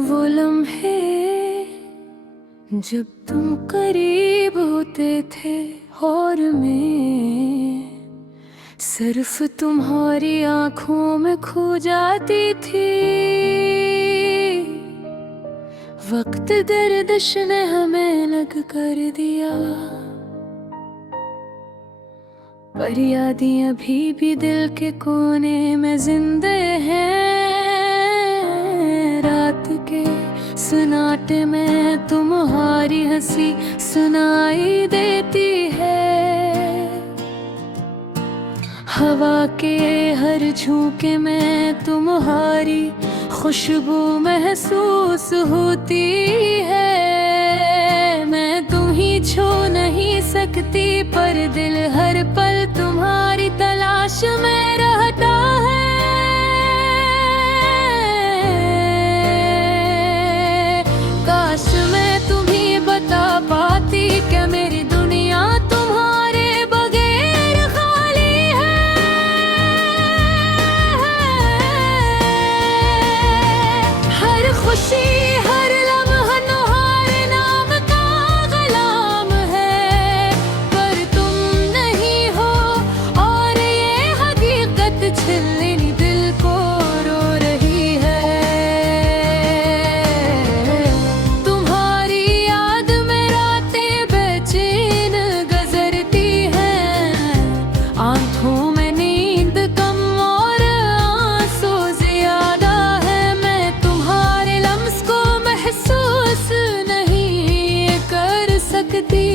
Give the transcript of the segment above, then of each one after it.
वो लम्हे जब तुम करीब होते थे और मैं सिर्फ तुम्हारी आंखों में खो जाती थी। वक्त गर्दिश ने हमें अलग कर दिया, पर यादें अभी भी दिल के कोने में जिंदे हैं। रात के सन्नाटे में तुम्हारी हंसी सुनाई देती है। हवा के हर झोंके में तुम्हारी खुशबू महसूस होती है। मैं तुम्हें छू नहीं सकती, पर दिल हर पल तुम्हारी तलाश में रहता है। काश मैं तुम्हें बता पाती कि मेरी दुनिया तुम्हारे बगैर खाली है। हर खुशी हर लम्हा तुम्हारे नाम का गुलाम है, पर तुम नहीं हो और ये हकीकत छिलनी दिल को रो रही है। तुम्हारी याद में रातें बेचैन गुजरती हैं, आंखों में नींद कम और आंसू ज्यादा है। मैं तुम्हारे लम्स को महसूस नहीं कर सकती,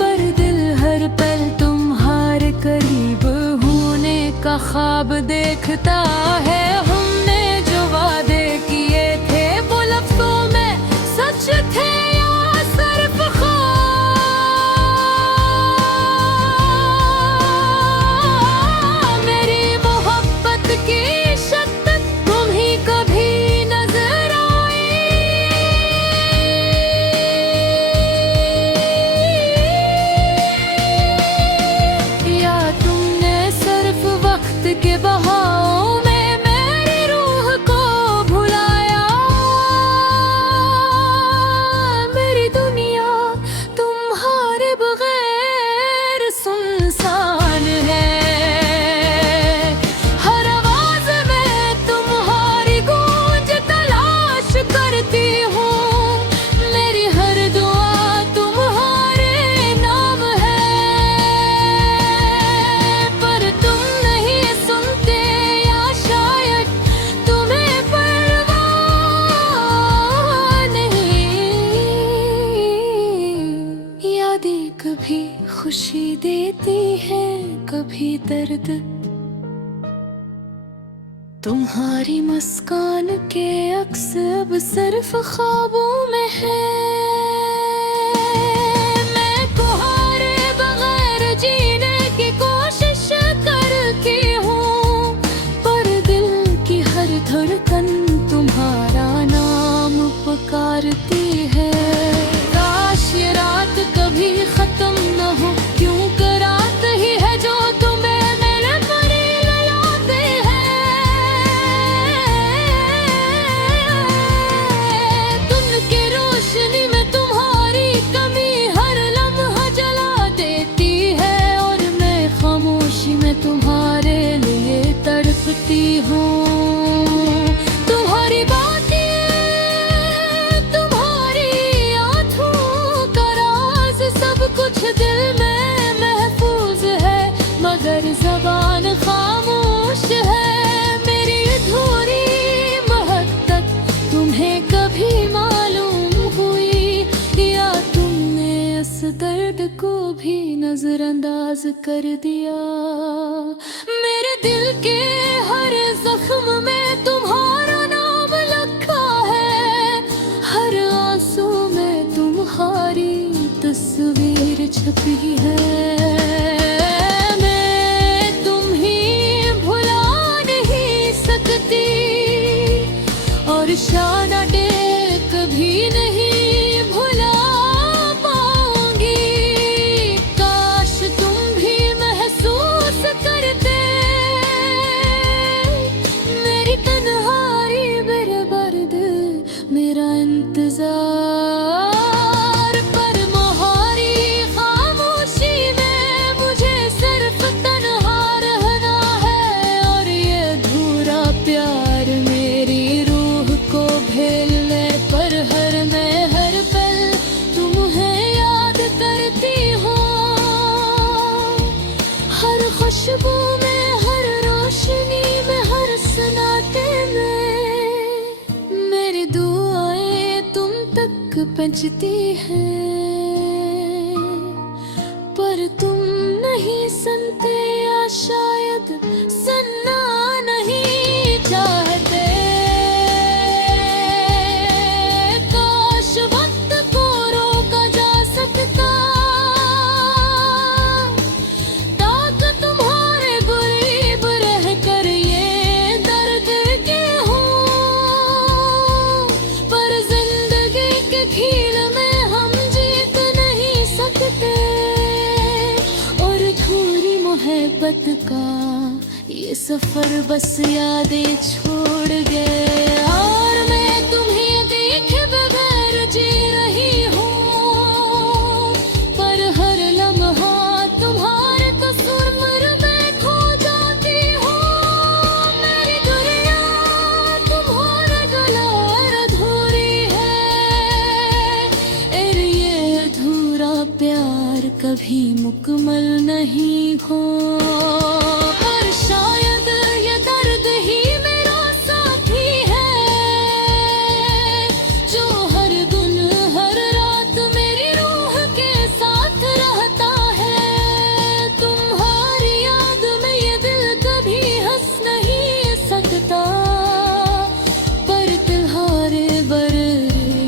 पर दिल हर पल तुम्हारे करीब होने का ख्वाब देखता है। हमने जो वादे किए थे वो लफ्ज़ों में सच थे या सिर्फ ख्वाब। मेरी मोहब्बत की शक्ल तुम्हें कभी नजर आई, या तुमने सिर्फ वक्त के बहाव में मेरी रूह को भुलाया। मेरी दुनिया तुम्हारे बगैर सुनसान है। हर आवाज में तुम्हारी गूंज तलाश करती हूँ। मेरी हर दुआ तुम्हारे नाम है, पर तुम नहीं सुनते या शायद तुम्हें परवाह नहीं। यादें कभी खुशी देती हैं, कभी दर्द। तुम्हारी मुस्कान के अक्स अब सिर्फ ख्वाबों में है। मैं तुम्हारे बगैर जीने की कोशिश करती हूँ, पर दिल की हर धड़कन तुम्हारा नाम पुकारती है। काश ये रात कभी खत्म न हो, क्योंकि रात ही है जो तुम्हें मेरे करीब लाते हैं। दिन की रोशनी में तुम्हारी कमी हर लम्हा जला देती है, और मैं खामोशी में तुम्हारे लिए तड़पती हूँ। तुम्हारी बातें तुम्हारी आँखों का राज सब कुछ दिल में महफूज है, मगर ज़बान खामोश है। मेरी अधूरी मोहब्बत तुम्हें कभी मालूम हुई, या तुमने इस दर्द को भी नजरअंदाज कर दिया। मेरे दिल के हर जख्म में तुम्हारा नाम लिखा है, हर आंसू में तुम्हारी तस्वीर छपी है। मैं तुम्हें भुला नहीं सकती, और शाना डे कभी नहीं भुला पाऊंगी। काश तुम भी महसूस करते मेरी तन्हाई, मेरे दर्द, मेरा बजती है, पर तुम नहीं सुनते या शायद सुनना नहीं चाहते। काश वक्त को रोका जा सकता, ताकि तुम्हारे करीब रहकर ये दर्द के हूँ। पर जिंदगी के खेल में हम जीत नहीं सकते, और थोड़ी मोहब्बत का ये सफर बस यादें छोड़ गए। और मैं तुम्हें देखे बगैर जी रही हूँ, पर हर लम्हा तुम्हारे तस्वीर में खो जाती हूँ। मेरी दुनिया तुम्हारे गैर अधूरी है, और ये अधूरा प्यार कभी मुकम्मल नहीं हो। पर शायद ये दर्द ही मेरा साथी है, जो हर दिन हर रात मेरी रूह के साथ रहता है। तुम्हारी याद में ये दिल कभी हंस नहीं सकता, पर तुम्हारे बर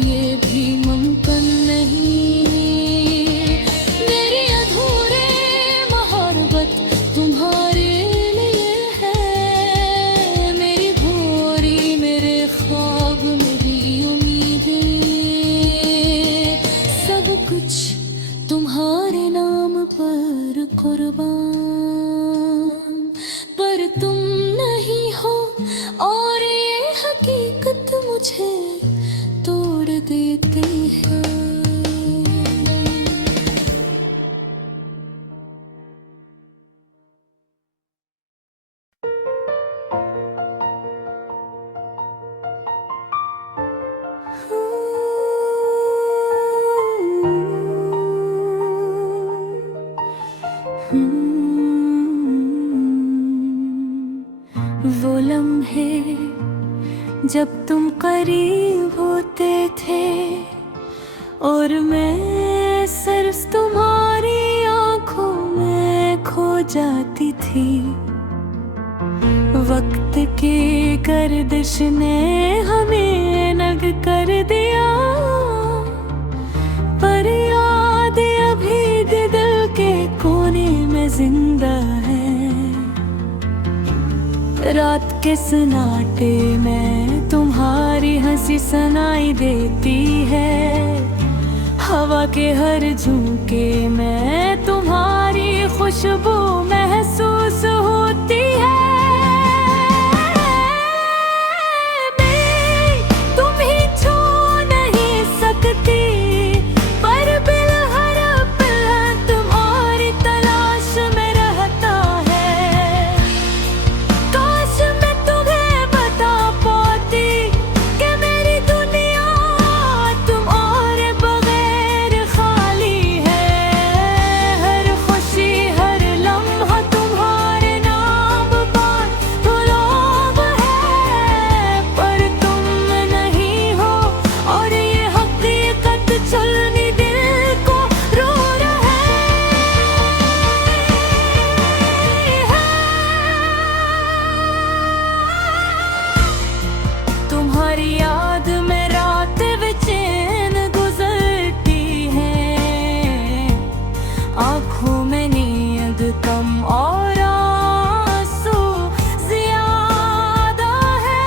ये भी मुमकिन नहीं। मेरी अधूरे मोहब्बत तुम्हारे लिए है, मेरी भोरी मेरे ख्वाब मेरी उम्मीदें, सब कुछ तुम्हारे नाम पर कुर्बान। पर तुम नहीं हो, और ये हकीकत मुझे तोड़ देती है। वो लम्हे जब तुम करीब होते थे, और मैं सिर्फ तुम्हारी आंखों में खो जाती थी। वक्त की गर्दिश ने हमें नग कर दिया, पर याद अभी भी दिल के कोने में जिंदा है। रात के सन्नाटे में तुम्हारी हंसी सुनाई देती है, हवा के हर झोंके में तुम्हारी खुशबू महसूस होती है। मैं तुम्हें छू नहीं सकती, पर बिल हर पल तुम्हारी तलाश में रहता है। काश मैं तुम्हें बता पाती कि मेरी दुनिया तुम्हारे बगैर खाली है। हर खुशी हर लम्हा तुम्हारे नाम पर गुलाब है, पर तुम नहीं हो, और ये हकीकत चलनी दिल को रो रहे हैं। तुम्हारी याद में रात बेचैन गुजरती है, आँखों में नींद कम और आंसू ज्यादा है।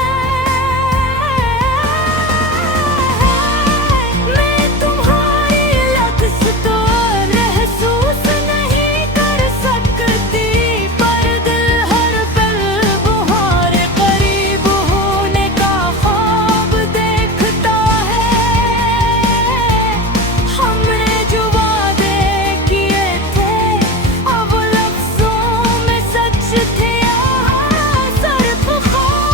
मैं तुम्हारी लफ्ज़ तो महसूस नहीं कर सकती, पर दिल हर पल तुम्हारे करीब होने का ख्वाब देखता है। हमने जो वादे किए थे, अब लफ्ज़ों में सच थे या सिर्फ ख्वाब।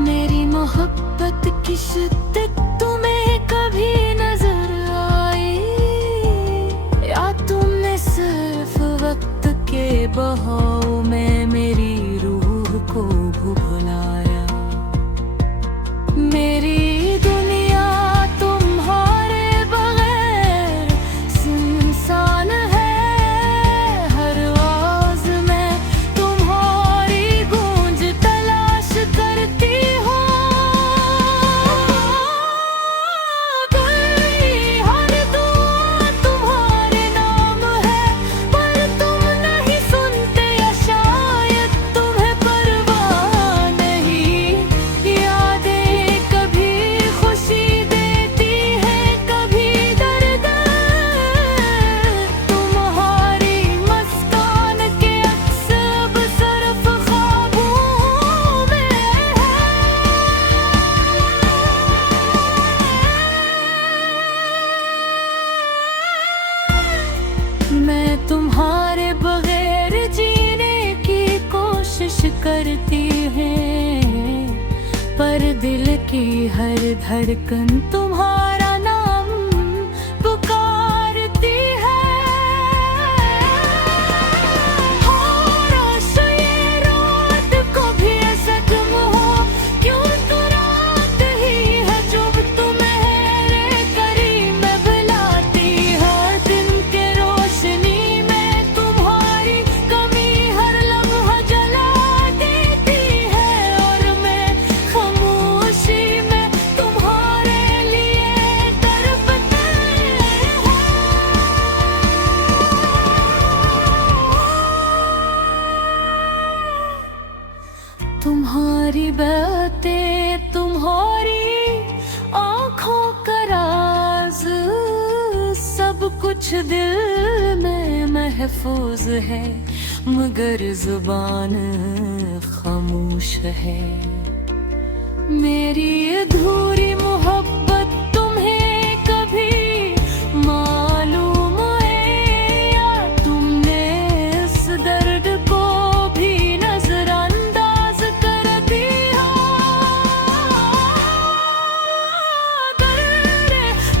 मेरी मोहब्बत की शिद्दत तुम्हें कभी नजर आई, या तुमने सिर्फ वक्त के बहाव में मेरी रूह सकती हैं, पर दिल की हर धड़कन तुम्हारा नाम पुकारती है। हो रोश ये रात को भी ऐसा तुम हो, क्यों तो रात ही है जो तुम्हें करीब में बुलाती है। दिन के रोशनी में तुम्हारी कमी हर लम्हा जला देती है, और मैं खामोशी में तुम्हारे लिए तड़पती हूँ। तुम्हारी बातें, तुम्हारी आँखों का राज, सब कुछ दिल में महफूज है, मगर जुबान खामोश है। मेरी अधूरी मोहब्बत तुम्हें कभी मालूम है, या तुमने इस दर्द को भी नजरअंदाज कर दिया। दर्द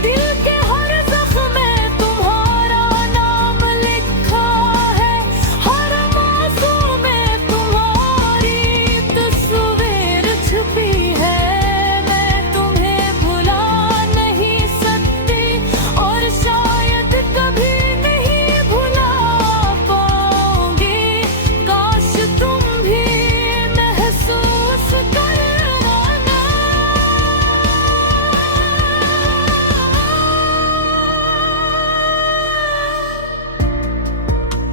दिल के हर जख्म में तुम्हारा नाम लिखा है, हर आंसू में तुम्हारी तस्वीर छुपी है। मैं तुम्हें भुला नहीं सकती, और शायद कभी नहीं भुला पाऊंगी। काश तुम भी महसूस करना ना।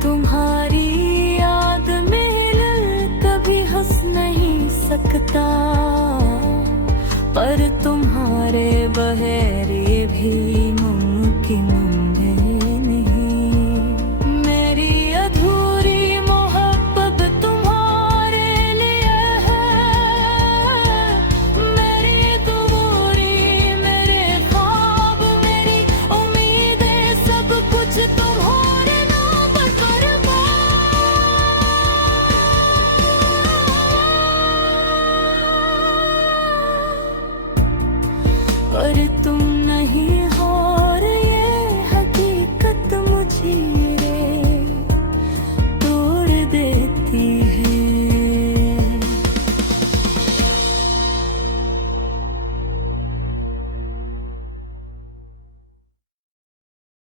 तुम्हारी याद में दिल कभी हंस नहीं सकता, पर तुम्हारे बगैर ये भी मुमकिन है नहीं। मेरी अधूरी मोहब्बत तुम्हारे लिए है, मेरी दूरी, मेरे ख्वाब, मेरी उम्मीदें, सब कुछ तुम्हारे नाम कुर्बान। पर